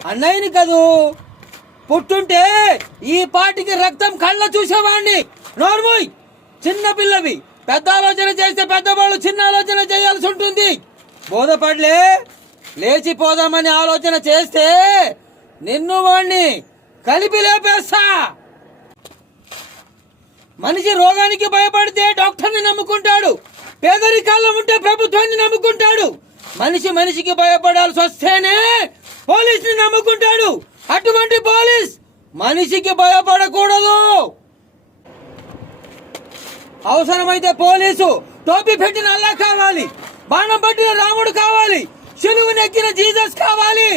అన్నయ్యని కదూ పుట్టుంటే ఈ పాటికి రక్తం కళ్ళ చూసేవాణ్ణి. నోర్మోయ్, చిన్న పిల్లవి. పెద్ద ఆలోచన చేస్తే పెద్దవాళ్ళు చిన్న ఆలోచన చేయాల్సి ఉంటుంది. బోధపడలే, లేచిపోదామని ఆలోచన చేస్తే నిన్ను వాణ్ణి కలిపి లేపేస్తా. మనిషి రోగానికి భయపడితే డాక్టర్ని నమ్ముకుంటాడు, పేదరికాల్లో ఉంటే ప్రభుత్వాన్ని నమ్ముకుంటాడు. మనిషికి భయపడాల్సి వస్తేనే పోలీసుని నమ్ముకుంటాడు. అటువంటి పోలీస్ మనిషికి భయపడకూడదు. అవసరమైతే పోలీసు టోపీ పెట్టిన అల్లా కావాలి, బాణం పట్టిన రాముడు కావాలి, శిలువు నెక్కిన జీసస్ కావాలి.